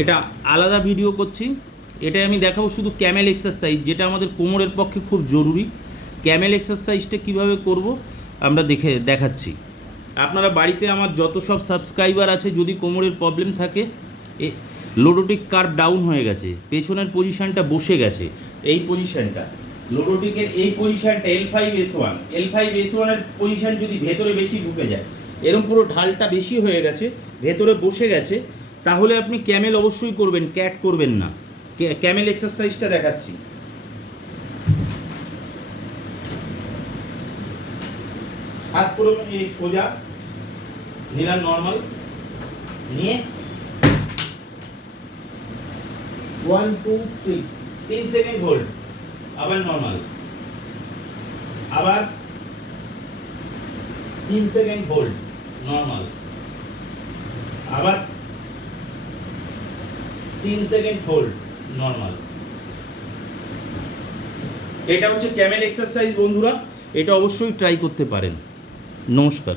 এটা আলাদা ভিডিও করছি। এটাই আমি দেখাবো শুধু ক্যামেল এক্সারসাইজ, যেটা আমাদের কোমরের পক্ষে খুব জরুরি। ক্যামেল এক্সারসাইজটা কিভাবে করব আমরা দেখাচ্ছি। আপনারা বাড়িতে আমার যত সব সাবস্ক্রাইবার আছে, যদি কোমরের প্রবলেম থাকে, লোডোটিক কার্ভ ডাউন হয়ে গেছে, পেছনের পজিশানটা বসে গেছে, এই পজিশানটা লোডোটিকের এই পজিশানটা L5S1 এর পজিশান যদি ভেতরে বেশি ঢুকে যায়, এরকম পুরো ঢালটা বেশি হয়ে গেছে, ভেতরে বসে গেছে, তাহলে আপনি ক্যামেল অবশ্যই করবেন, ক্যাট করবেন না। ক্যামেল এক্সারসাইজটা দেখাচ্ছি। হাত পুরো সোজা নিলাম, নর্মাল নিয়ে 1 2 3 3 সেকেন্ড হোল্ড, আবার নর্মাল, আবার 3 সেকেন্ড হোল্ড, নর্মাল, আবার 3 সেকেন্ড হোল্ড, নর্মাল। এটা হচ্ছে ক্যামেল এক্সারসাইজ বন্ধুরা, এটা অবশ্যই ট্রাই করতে পারেন। নমস্কার।